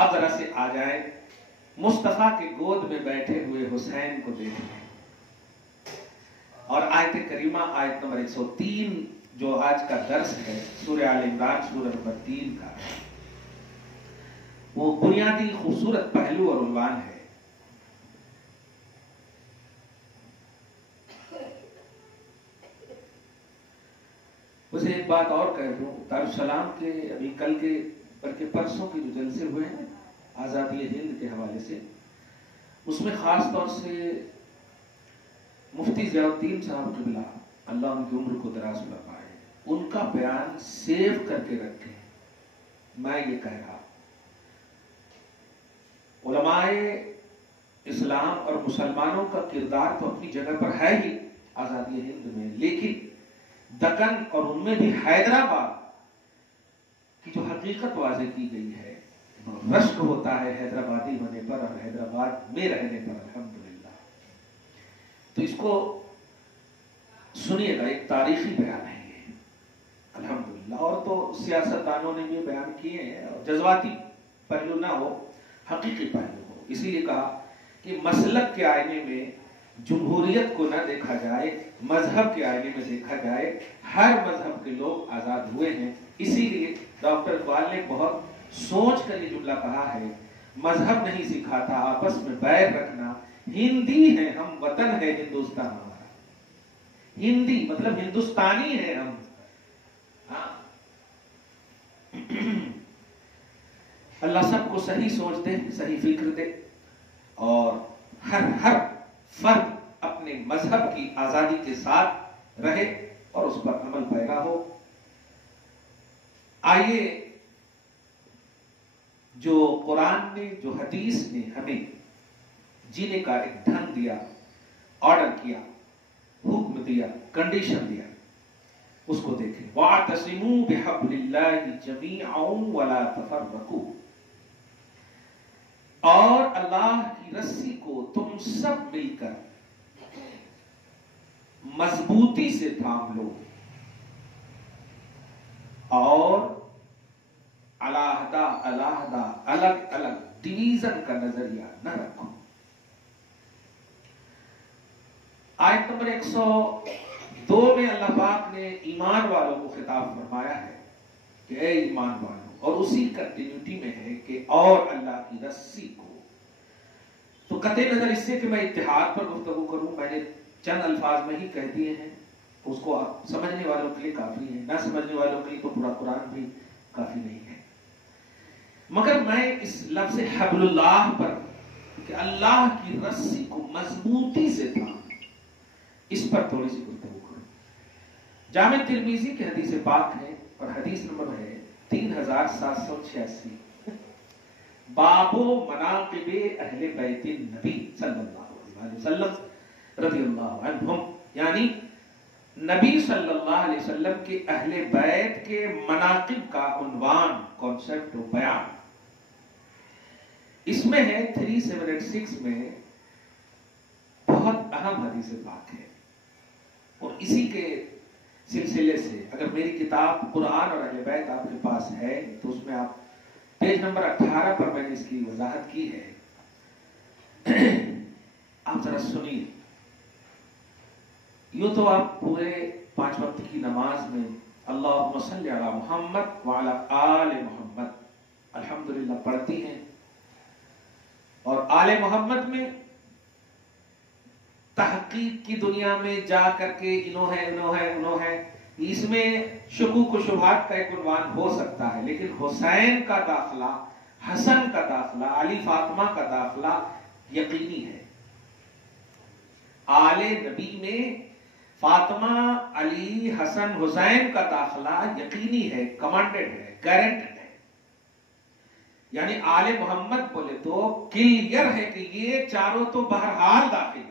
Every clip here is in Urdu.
اب ذرا سے آ جائیں مصطفیٰ کے گود میں بیٹھے ہوئے حسین کو دیکھیں اور آیت کریمہ آیت نمبر 103 جو آج کا درس ہے سورہ آل عمران سورہ نمبر 3 کا، وہ بنیادی خوبصورت پہلو اور عنوان ہے۔ اسے ایک بات اور کہہ دوں، دارالسلام کے ابھی کل کے بلکہ پرسوں کے جو جلسے ہوئے ہیں آزادی ہند کے حوالے سے، اس میں خاص طور سے مفتی ضیاء الدین صاحب قبلہ اللہ ان کی عمر کو دراز فرمائے، ان کا بیان سیو کر کے رکھیں۔ میں یہ کہہ رہا، علماء اسلام اور مسلمانوں کا کردار تو اپنی جگہ پر ہے ہی آزادی ہند میں، لیکن دکن اور ان میں بھی حیدرآباد کی جو حقیقت واضح کی گئی ہے، رشک ہوتا ہے حیدرآبادی ہونے پر اور حیدرآباد میں رہنے پر الحمدللہ۔ تو اس کو سنیے گا، ایک تاریخی بیان ہے یہ الحمدللہ، اور تو سیاستدانوں نے بھی بیان کیے ہیں، اور جذباتی پہلو نہ ہو، حقیقی پہلو ہو۔ اسی لیے کہا کہ مسلک کے آئینے میں جمہوریت کو نہ دیکھا جائے، مذہب کے آئینے میں دیکھا جائے، ہر مذہب کے لوگ آزاد ہوئے ہیں۔ اسی لیے ڈاکٹر اقبال نے بہت سوچ کر یہ جملہ کہا ہے، مذہب نہیں سکھاتا آپس میں بیر رکھنا، ہندی ہیں ہم، وطن ہے ہندوستان ہمارا۔ ہندی مطلب ہندوستانی ہے ہم۔ اللہ سب کو صحیح سوچ دے، صحیح فکر دے، اور ہر فرد اپنے مذہب کی آزادی کے ساتھ رہے اور اس پر عمل پیرا ہو۔ آئیے جو قرآن نے، جو حدیث نے ہمیں جینے کا ایک ڈھنگ دیا، آرڈر کیا، حکم دیا، کنڈیشن دیا، اس کو دیکھیں۔ وَاعْتَصِمُوا بِحَبْلِ اللَّهِ جَمِيعًا وَلَا تَفَرَّقُوا، اور اللہ کی رسی کو تم سب مل کر مضبوطی سے تھام لو اور علیحدہ علیحدہ الگ الگ ڈویژن کا نظریہ نہ رکھو۔ آیت نمبر 102 میں اللہ پاک نے ایمان والوں کو خطاب فرمایا ہے کہ اے ایمان والوں، اور اسی کنٹینیوٹی میں ہے کہ اور اللہ کی رسی کو۔ تو قطع نظر اس سے کہ میں اتحاد پر گفتگو کروں، میں نے چند الفاظ میں ہی کہہ دیے ہیں، اس کو آپ سمجھنے والوں کے لیے کافی ہے، نہ سمجھنے والوں کے لیے تو پورا قرآن بھی کافی نہیں ہے۔ مگر میں اس لفظ حبل اللہ پر، کہ اللہ کی رسی کو مضبوطی سے تھام، اس پر تھوڑی سی گفتگو کروں۔ جامع ترمذی کی حدیث پاک ہے اور حدیث نمبر ہے 3786، باب مناقب اہل بیت النبی صلی اللہ علیہ وسلم رضی اللہ عنہم، یعنی نبی صلی اللہ علیہ وسلم کے اہل بیت کے مناقب کا عنوان، کانسیپٹ و بیان۔ اس میں ہے 3786 میں بہت اہم حدیث پاک ہے، اور اسی کے سلسلے سے اگر میری کتاب قرآن اور اہل بیت آپ کے پاس ہے تو اس میں آپ پیج نمبر 18 پر میں نے اس کی وضاحت کی ہے، آپ ذرا سنیے۔ یوں تو آپ پورے 5 وقت کی نماز میں اللہم صلی علی محمد وعلی آل محمد الحمدللہ پڑھتی ہیں، اور آل محمد میں تحقیق کی دنیا میں جا کر کے انہوں ہے، اس میں شکوک و شبہات کا ایک عنوان ہو سکتا ہے، لیکن حسین کا داخلہ، حسن کا داخلہ، علی فاطمہ کا داخلہ یقینی ہے۔ آل نبی میں فاطمہ، علی، حسن، حسین کا داخلہ یقینی ہے، کمانڈڈ ہے، گارنٹڈ ہے۔ یعنی آل محمد بولے تو کلیئر ہے کہ یہ چاروں تو بہرحال داخل ہیں،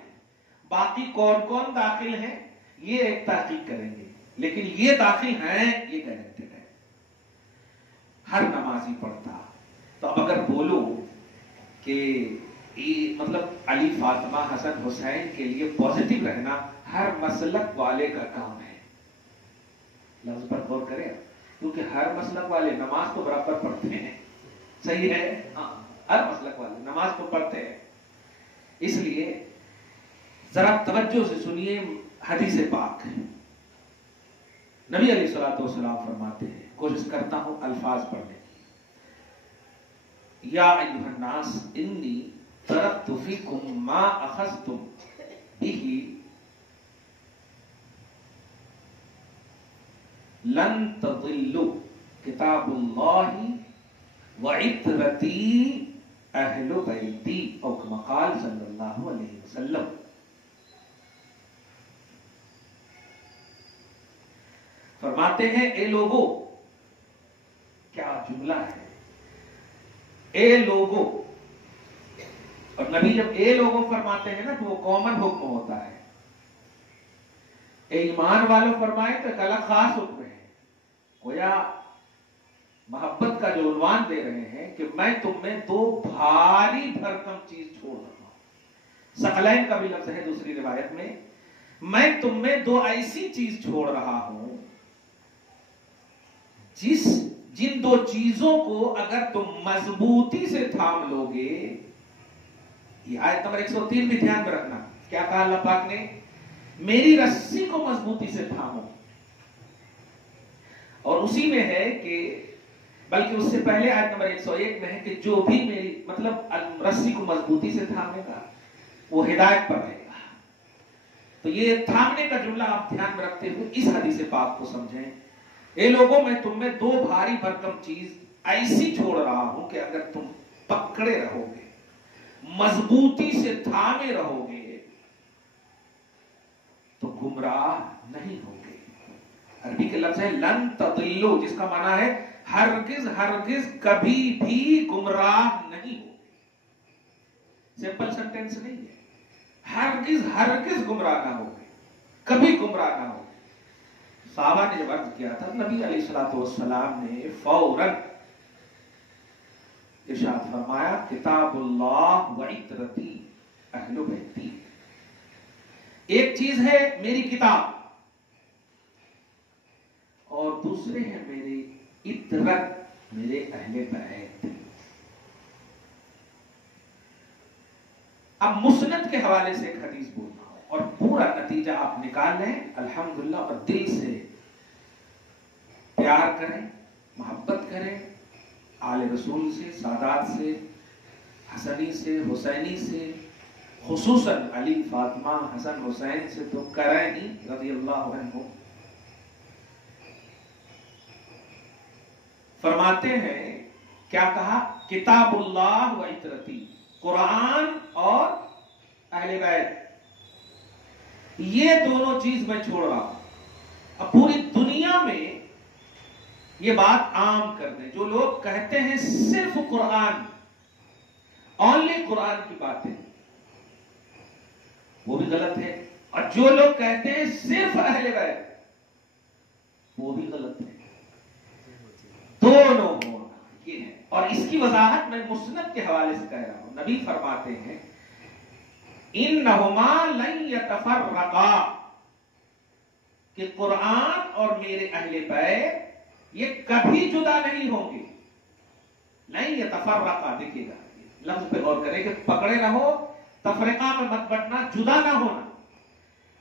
باقی کون کون داخل ہیں یہ ایک تحقیق کریں گے، لیکن یہ داخل ہیں یہ گارنٹڈ ہے، ہر نمازی پڑھتا۔ تو اب اگر بولو کہ مطلب علی، فاطمہ، حسن، حسین کے لیے پوزیٹو رہنا ہر مسلک والے کا کام ہے، لفظ پر غور کریں، کیونکہ ہر مسلک والے نماز تو برابر پڑھتے ہیں، صحیح ہے، ہاں، ہر مسلک والے نماز کو پڑھتے ہیں. اس لیے ذرا توجہ سے سنیے حدیث پاک. نبی علیہ الصلوۃ والسلام فرماتے ہیں, کوشش کرتا ہوں الفاظ پڑھنے کی. یا ایھا الناس انی ترکت فیکم ما اخذتم به لن تضلوا کتاب اللہ وعترتی اہل بیتی او کما قال صلی اللہ علیہ وسلم. فرماتے ہیں اے لوگو, کیا جملہ ہے, اے لوگو. اور نبی جب اے لوگو فرماتے ہیں نا تو وہ کامن حکم ہوتا ہے. اے ایمان والوں فرمائے تو ایک الگ خاص حکم ہے. گویا محبت کا جو عنوان دے رہے ہیں کہ میں تم میں دو بھاری بھرکم چیز چھوڑ رہا ہوں. ثقلین کا بھی لفظ ہے دوسری روایت میں تم میں دو ایسی چیز چھوڑ رہا ہوں جن دو چیزوں کو اگر تم مضبوطی سے تھام لو گے. یہ آیت نمبر 103 بھی دھیان میں رکھنا. کیا کہا اللہ پاک نے؟ میری رسی کو مضبوطی سے تھامو. اور اسی میں ہے کہ بلکہ اس سے پہلے آیت نمبر 101 میں ہے کہ جو بھی میری مطلب رسی کو مضبوطی سے تھامے گا وہ ہدایت پر رہے گا. تو یہ تھامنے کا جملہ آپ دھیان میں رکھتے ہوئے اس حدیث پاک کو سمجھیں. اے لوگوں, میں تم میں دو بھاری بھرکم چیز ایسی چھوڑ رہا ہوں کہ اگر تم پکڑے رہو گے, مضبوطی سے تھامے رہو گے تو گمراہ نہیں ہوگے. عربی کے لفظ ہے لن تضلوا, جس کا معنی ہے ہرگز ہرگز کبھی بھی گمراہ نہیں ہوگے. سمپل سینٹینس نہیں ہے. ہرگز ہرگز گمراہ نہ ہوگے, کبھی گمراہ نہ ہوگے. صحابہ نے جب عرض کیا تھا نبی علیہ الصلوۃ والسلام نے فوراً ارشاد فرمایا کتاب اللہ وعترتی اہل بیتی. ایک چیز ہے میری کتاب اور دوسرے ہیں میرے عترت, میرے اہل بیت. اب مسند کے حوالے سے ایک حدیث بولنا ہو اور پورا نتیجہ آپ نکال لیں الحمدللہ, اور دل سے پیار کریں, محبت کریں آل رسول سے, سادات سے, حسنی سے, حسینی سے, خصوصاً علی فاطمہ حسن حسین سے تو کریں ہی رضی اللہ عنہ. فرماتے ہیں کیا کہا؟ کتاب اللہ و عترتی, قرآن اور اہل بیت, یہ دونوں چیز میں چھوڑ رہا ہوں. اب پوری دنیا میں یہ بات عام کر دیں, جو لوگ کہتے ہیں صرف قرآن, اونلی قرآن کی باتیں, وہ بھی غلط ہے. اور جو لوگ کہتے ہیں صرف اہل بیت, وہ بھی غلط ہے. دونوں ہونا یہ ہے. اور اس کی وضاحت میں مسند کے حوالے سے کہہ رہا ہوں. نبی فرماتے ہیں انہما لن یتفرقا, کہ قرآن اور میرے اہل بیت یہ کبھی جدا نہیں ہوں گے. نہیں یتفرقا, دیکھیے گا لفظ پہ غور کریں کہ پکڑے نہ ہو, تفرقہ میں مت بٹنا, جدا نہ ہونا.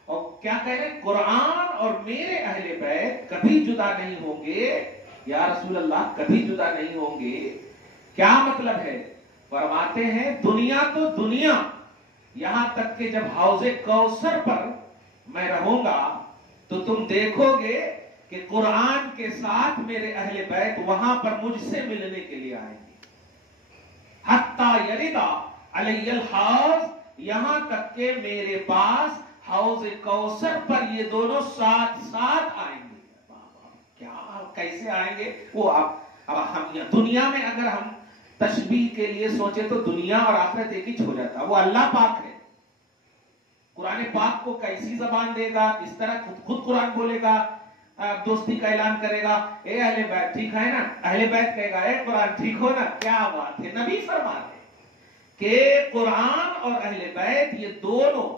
اور کیا کہہ رہے؟ قرآن اور میرے اہل بیت کبھی جدا نہیں ہوں گے. یا رسول اللہ کبھی جدا نہیں ہوں گے, کیا مطلب ہے؟ فرماتے ہیں دنیا تو دنیا, یہاں تک کہ جب حوض کوثر پر میں رہوں گا تو تم دیکھو گے کہ قرآن کے ساتھ میرے اہل بیت وہاں پر مجھ سے ملنے کے لیے آئیں گے. حتی یردا علی الحوض, یہاں تک کہ میرے پاس حوض کوثر پر یہ دونوں ساتھ ساتھ آئیں گے. کیا کیسے آئیں گے وہ؟ اب ہم دنیا میں اگر ہم تشبیہ کے لیے سوچے تو دنیا اور آخرت ایک ہی ہو جاتا. وہ اللہ پاک ہے. قرآن پاک کو کیسی زبان دے گا, اس طرح خود قرآن بولے گا, دوستی کا اعلان کرے گا, اے اہل بیت ٹھیک ہے نا, اہل بیت کہے گا اے قرآن ٹھیک ہو نا. کیا بات ہے. نبی فرماتے کہ قرآن اور اہل بیت یہ دونوں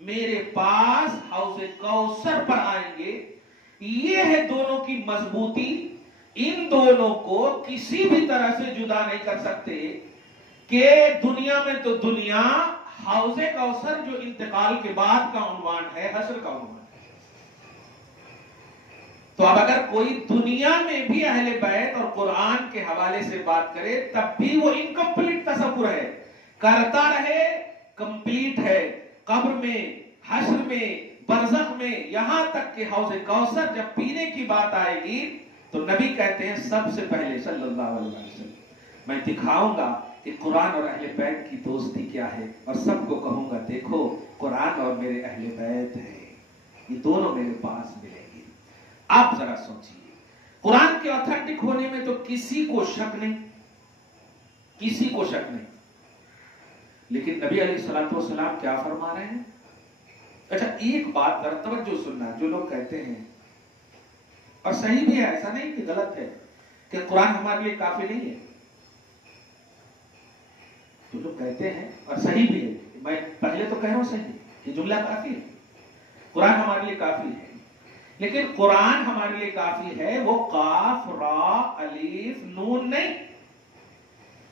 میرے پاس حوض کوثر پر آئیں گے. یہ ہے دونوں کی مضبوطی. ان دونوں کو کسی بھی طرح سے جدا نہیں کر سکتے. کہ دنیا میں تو دنیا، حوض کوثر جو انتقال کے بعد کا عنوان ہے، حشر کا عنوان ہے۔ تو اب اگر کوئی دنیا میں بھی اہل بیت اور قرآن کے حوالے سے بات کرے تب بھی وہ انکمپلیٹ تصور ہے، کرتا رہے کمپلیٹ ہے، قبر میں، حشر میں، برزخ میں، یہاں تک کہ حوض کوثر جب پینے کی بات آئے گی تو نبی کہتے ہیں سب سے پہلے صلی اللہ علیہ وسلم میں دکھاؤں گا کہ قرآن اور اہل بیت کی دوستی کیا ہے، اور سب کو کہوں گا دیکھو قرآن اور میرے اہل بیت ہیں، یہ دونوں میرے پاس ملیں گے۔ آپ ذرا سوچئے، قرآن کے اوتھینٹک ہونے میں تو کسی کو شک نہیں، کسی کو شک نہیں، لیکن نبی علیہ الصلوۃ والسلام کیا فرما رہے ہیں؟ اچھا ایک بات ذرا توجہ سننا، جو لوگ کہتے ہیں اور صحیح بھی ہے، ایسا نہیں کہ غلط ہے، کہ قرآن ہمارے لیے کافی نہیں ہے، جو لوگ کہتے ہیں اور صحیح بھی ہے، میں پہلے تو کہہ رہا ہوں صحیح، یہ جملہ کافی ہے، قرآن ہمارے لیے کافی ہے، لیکن قرآن ہمارے لیے کافی ہے وہ قاف را الف نون نہیں،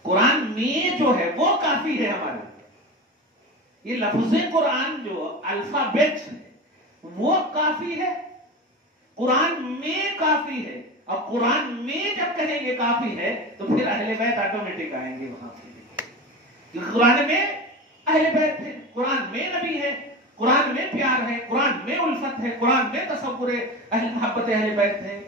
قرآن میں جو ہے وہ کافی ہے ہمارے لیے، یہ لفظ قرآن جو الفابیٹس ہے وہ کافی ہے، قرآن میں کافی ہے، اور قرآن میں جب کہیں گے کافی ہے تو پھر اہل بیت آٹومیٹک آئیں گے وہاں پہ، کیونکہ قرآن میں اہل بیت ہے، قرآن میں نبی ہے، قرآن میں پیار ہے، قرآن میں الفت ہے، قرآن میں تصور اہل محبت اہل بیت ہے۔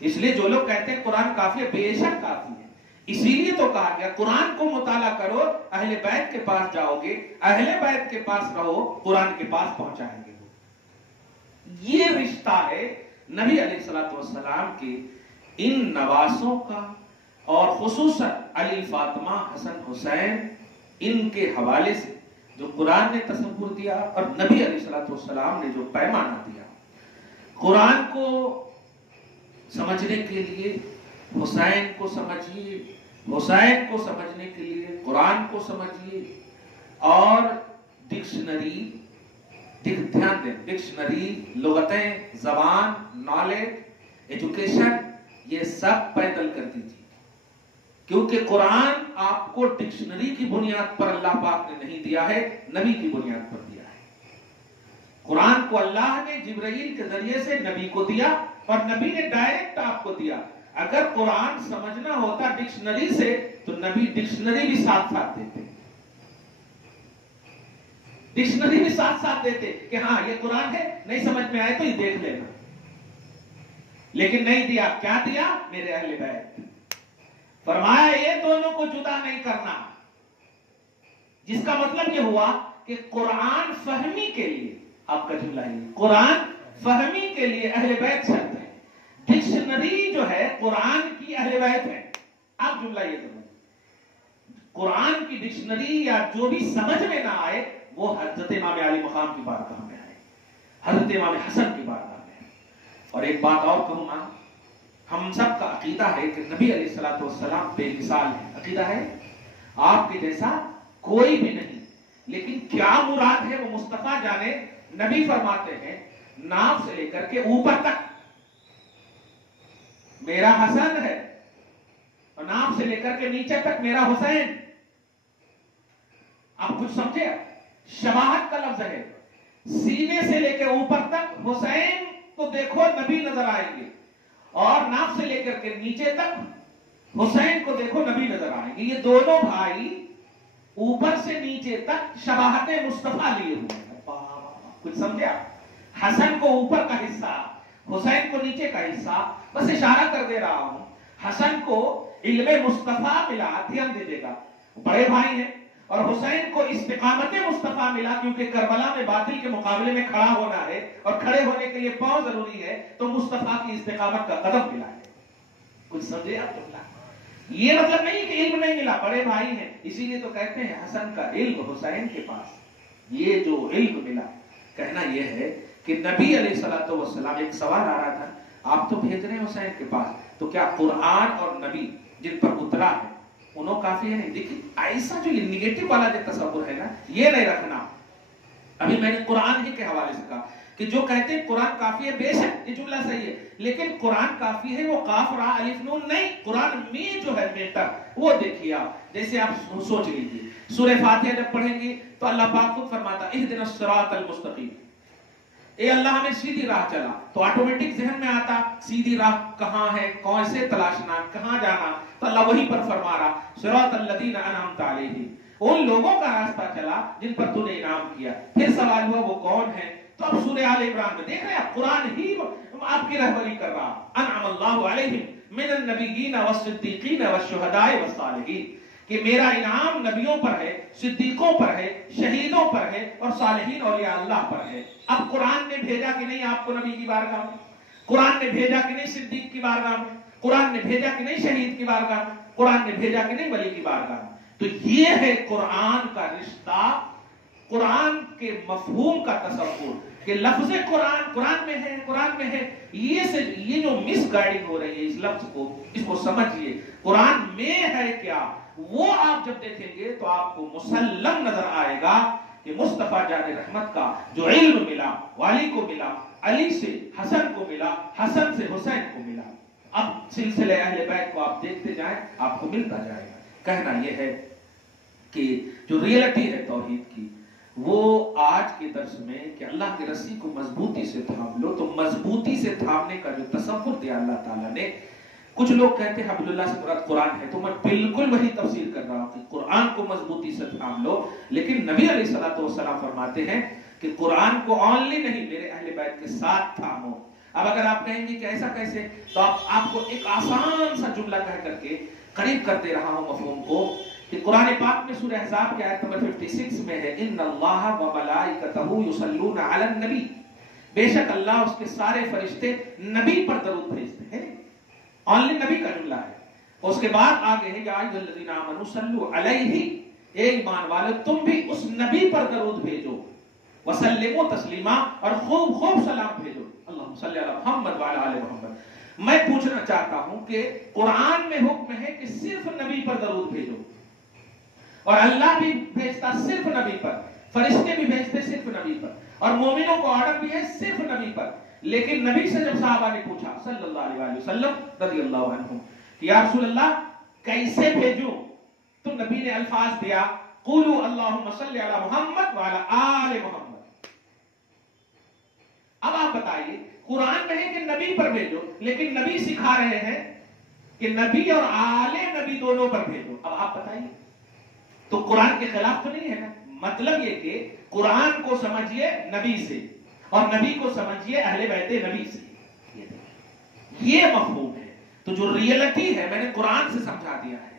اس لیے جو لوگ کہتے ہیں قرآن کافی ہے، بے شک کافی ہے، اسی لیے تو کہا گیا قرآن کو مطالعہ کرو، اہل بیت کے پاس جاؤ گے، اہل بیت کے پاس رہو، قرآن کے پاس پہنچائیں گے۔ یہ رشتہ ہے نبی علیہ الصلوۃ والسلام کے ان نواسوں کا، اور خصوصاً علی فاطمہ حسن حسین ان کے حوالے سے جو قرآن نے تصور دیا اور نبی علیہ الصلوۃ والسلام نے جو پیمانہ دیا۔ قرآن کو سمجھنے کے لیے حسین کو سمجھیے، حسین کو سمجھنے کے لیے قرآن کو سمجھیے، اور ڈکشنری، دھیان دیں، ڈکشنری، لغتیں، زبان، نالج، ایجوکیشن، یہ سب پیدل کر دیجیے، کیونکہ قرآن آپ کو ڈکشنری کی بنیاد پر اللہ پاک نے نہیں دیا ہے، نبی کی بنیاد پر دیا ہے۔ قرآن کو اللہ نے جبرائیل کے ذریعے سے نبی کو دیا، اور نبی نے ڈائریکٹ آپ کو دیا۔ اگر قرآن سمجھنا ہوتا ڈکشنری سے تو نبی ڈکشنری بھی ساتھ ساتھ دیتے، ڈکشنری بھی ساتھ ساتھ دیتے کہ ہاں یہ قرآن ہے، نہیں سمجھ میں آئے تو یہ دیکھ لینا، لیکن نہیں دیا۔ کیا دیا؟ میرے اہل بیت، فرمایا یہ دونوں کو جدا نہیں کرنا، جس کا مطلب یہ ہوا کہ قرآن فہمی کے لیے، آپ کا جملہ ہے، قرآن فہمی کے لیے اہل بیت شرط ہے، ڈکشنری جو ہے قرآن کی اہل بیت ہے۔ آپ جملہ یہ کریں، قرآن کی ڈکشنری یا جو بھی سمجھ میں نہ آئے وہ حضرت امام علی مقام کی بارگاہ میں آئے، حضرت امام حسن کی بارگاہ میں آئے۔ اور ایک بات اور کہوں گا، ہم سب کا عقیدہ ہے کہ نبی علیہ الصلوۃ والسلام بے مثال ہے، عقیدہ ہے آپ کے جیسا کوئی بھی نہیں، لیکن کیا مراد ہے وہ مصطفیٰ جانے۔ نبی فرماتے ہیں ناف سے لے کر کے اوپر تک میرا حسن ہے، اور ناف سے لے کر کے نیچے تک میرا حسین۔ آپ کچھ سمجھے؟ شباہت کا لفظ ہے، سینے سے لے کے اوپر تک حسین کو دیکھو نبی نظر آئیں گے، اور ناف سے لے کر کے نیچے تک حسین کو دیکھو نبی نظر آئیں گے۔ یہ دونوں بھائی اوپر سے نیچے تک شباہت مصطفیٰ لیے ہوئے ہیں۔ کچھ سمجھے آپ؟ حسن کو اوپر کا حصہ، حسین کو نیچے کا حصہ، بس اشارہ کر دے رہا ہوں۔ حسن کو علم مصطفیٰ ملا، دھیان دیجیے گا، بڑے بھائی ہیں، اور حسین کو استقامت مصطفیٰ ملا، کیونکہ کربلا میں باطل کے مقابلے میں کھڑا ہونا ہے، اور کھڑے ہونے کے لیے پاؤں ضروری ہے، تو مصطفیٰ کی استقامت کا قدم ملا ہے۔ کچھ سمجھے آپ؟ یہ مطلب نہیں کہ علم نہیں ملا، بڑے بھائی ہیں، اسی لیے تو کہتے ہیں حسن کا علم حسین کے پاس۔ یہ جو علم ملا، کہنا یہ ہے کہ نبی علیہ الصلوۃ والسلام، ایک سوال آ رہا تھا، آپ تو بھیج رہے ہیں حسین کے پاس، تو کیا قرآن اور نبی جن پر اترا ہے انہوں کافی ہے؟ نہیں، دیکھیں ایسا جو یہ نگیٹو والا جو تصور ہے نا، یہ نہیں رکھنا۔ ابھی میں نے قرآن ہی کے حوالے سے کہا، کہ جو کہتے ہیں قرآن کافی ہے، بے شک یہ جملہ صحیح ہے، لیکن قرآن کافی ہے وہ قاف را الف نون نہیں، قرآن میں جو ہے میٹر وہ دیکھیے آپ. جیسے آپ سوچ لیجیے سورہ فاتحہ جب پڑھیں گے تو اللہ پاک خود فرماتا اہدنا الصراط المستقیم، اے اللہ ہمیں سیدھی راہ چلا، تو آٹومیٹک ذہن میں آتا سیدھی راہ کہاں ہے، کون سے تلاشنا، کہاں جانا، تو اللہ وہیں پر فرما رہا صراط الذین انعمت علیہم، ان لوگوں کا راستہ چلا جن پر تو نے انعام کیا. پھر سوال ہوا وہ کون ہے، تو اب سورہ آل عمران میں دیکھ رہے ہیں قرآن ہی آپ کی رہبری کر رہا. انعم اللہ علیہم من النبیین والصدیقین والشہداء والصالحین، کہ میرا انعام نبیوں پر ہے، صدیقوں پر ہے، شہیدوں پر ہے اور صالحین اولیاء اللہ پر ہے. اب قرآن نے بھیجا کہ نہیں آپ کو نبی کی بارگاہ میں، قرآن نے بھیجا کہ نہیں صدیق کی بارگاہ میں، قرآن نے بھیجا کہ نہیں شہید کی بارگاہ میں، قرآن نے بھیجا کہ نہیں ولی کی بارگاہ میں. تو یہ ہے قرآن کا رشتہ، قرآن کے مفہوم کا تصور کہ لفظ قرآن قرآن میں ہے، قرآن میں ہے. یہ جو مس گائیڈنگ ہو رہی ہے اس لفظ کو، اس کو سمجھیے قرآن میں ہے کیا، وہ آپ جب دیکھیں گے تو آپ کو مسلم نظر آئے گا کہ مصطفیٰ جان رحمت کا جو علم ملا والی کو ملا، علی سے حسن کو ملا، حسن سے حسین کو ملا. اب سلسلے اہل بیت کو آپ دیکھتے جائیں آپ کو ملتا جائے گا. کہنا یہ ہے کہ جو ریئلٹی ہے توحید کی وہ آج کے درس میں کہ اللہ کی رسی کو مضبوطی سے تھام لو، تو مضبوطی سے تھامنے کا جو تصور دیا اللہ تعالیٰ نے. کچھ لوگ کہتے ہیں حبل اللہ سے مراد قرآن ہے، تو میں بالکل وہی تفسیر کر رہا ہوں کہ قرآن کو مضبوطی سے تھام لو، لیکن نبی علیہ الصلوۃ والسلام فرماتے ہیں کہ قرآن کو اونلی نہیں میرے اہل بیت کے ساتھ تھامو. اب اگر آپ کہیں گے کہ ایسا کیسے، تو آپ کو ایک آسان سا جملہ کہہ کر کے قریب کر دے رہا ہوں مفہوم کو کہ قرآن پاک میں سورہ احزاب کی آیت نمبر 56 میں ہے ان اللہ و ملائکتہ یصلون علی النبی، بے شک اللہ اس کے سارے فرشتے نبی پر درود بھیجتے ہیں. اونلی نبی کا جملہ ہے. اس کے بعد آگے ہے یا ایھا الذین آمنوا صلوا علیہ، اے ایمان والو تم بھی اس نبی پر درود بھیجو، وسلموا تسلیما، اور خوب خوب سلام بھیجو، اللہم صلی علی محمد وعلی آل محمد. میں پوچھنا چاہتا ہوں کہ قرآن میں حکم ہے کہ صرف نبی پر درود بھیجو، اور اللہ بھی بھیجتا صرف نبی پر، فرشتے بھی بھیجتے صرف نبی پر، اور مومنوں کو آرڈر بھی ہے صرف نبی پر. لیکن نبی سے جب صحابہ نے پوچھا صلی اللہ علیہ وسلم رضی اللہ عنہ کہ یا رسول اللہ کیسے بھیجوں، تو نبی نے الفاظ دیا قولوا اللہم صلی علی محمد وعلی آل محمد. اب آپ بتائیے قرآن میں ہے کہ نبی پر بھیجو، لیکن نبی سکھا رہے ہیں کہ نبی اور آل نبی دونوں پر بھیجو. اب آپ بتائیے تو قرآن کے خلاف تو نہیں ہے نا؟ مطلب یہ کہ قرآن کو سمجھیے نبی سے اور نبی کو سمجھیے اہل بیت نبی سے، یہ مفہوم ہے. تو جو ریئلٹی ہے میں نے قرآن سے سمجھا دیا ہے.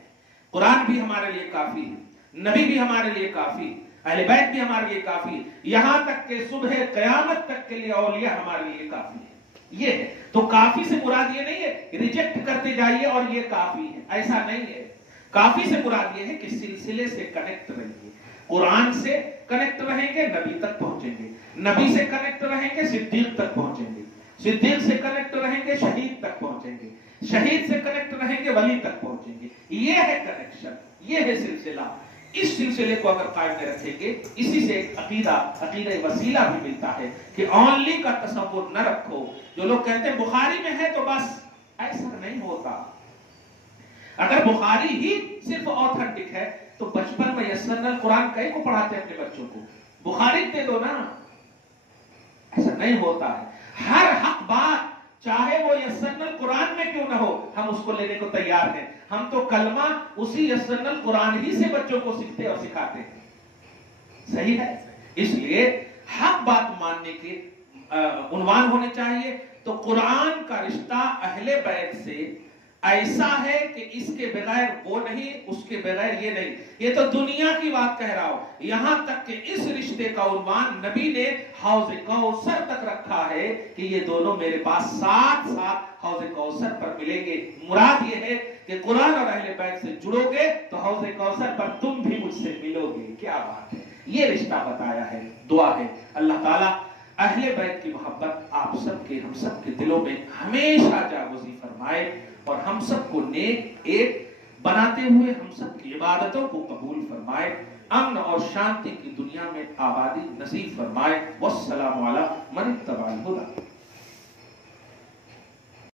قرآن بھی ہمارے لیے کافی ہے، نبی بھی ہمارے لیے کافی، اہل بیت بھی ہمارے لیے کافی، یہاں تک کہ صبح قیامت تک کے لیے اولیاء ہمارے لیے کافی ہے. یہ ہے تو کافی سے مراد یہ نہیں ہے ریجیکٹ کرتے جائیے اور یہ کافی ہے، ایسا نہیں ہے. کافی سے مراد یہ ہے کہ سلسلے سے کنیکٹ رہیے. قرآن سے کنیکٹ رہیں گے نبی تک پہنچیں گے، نبی سے کنیکٹ رہیں گے صدیق تک پہنچیں گے، صدیق سے کنیکٹ رہیں گے شہید تک پہنچیں گے، شہید سے کنیکٹ رہیں گے ولی تک پہنچیں گے. یہ ہے کنیکشن، یہ ہے سلسلہ. اس سلسلے کو اگر قائم میں رکھیں گے اسی سے ایک عقیدہ وسیلہ بھی ملتا ہے کہ اونلی کا تصور نہ رکھو. جو لوگ کہتے ہیں بخاری میں ہے تو بس، ایسا نہیں ہوتا. اگر بخاری ہی صرف آتھنٹک ہے تو بچپن میں یسرنا القرآن کئی کو پڑھاتے ہیں اپنے بچوں کو، بخاری دے دو نا. ایسا نہیں ہوتا ہے. ہر حق بات چاہے وہ یسرنا القرآن میں کیوں نہ ہو ہم اس کو لینے کو تیار ہیں. ہم تو کلمہ اسی یسرنا القرآن ہی سے بچوں کو سیکھتے اور سکھاتے ہیں. صحیح ہے. اس لیے حق بات ماننے کے عنوان ہونے چاہیے. تو قرآن کا رشتہ اہل بیت سے ایسا ہے کہ اس کے بغیر وہ نہیں، اس کے بغیر یہ نہیں. یہ تو دنیا کی بات کہہ رہا ہوں، یہاں تک کہ اس رشتے کا عنوان نبی نے حوض کوثر تک رکھا ہے کہ یہ دونوں میرے پاس ساتھ ساتھ حوض کوثر پر ملیں گے. مراد یہ ہے کہ قرآن اور اہل بیت سے جڑو گے تو حوض کوثر پر تم بھی مجھ سے ملو گے. کیا بات ہے. یہ رشتہ بتایا ہے. دعا ہے اللہ تعالیٰ اہل بیت کی محبت آپ سب کے ہم سب کے دلوں میں ہمیشہ جاگزی فرمائے اور ہم سب کو نیک ایک بناتے ہوئے ہم سب کی عبادتوں کو قبول فرمائے. امن اور شانتی کی دنیا میں آبادی نصیب فرمائے۔ والسلام علی من اتبع الہدی۔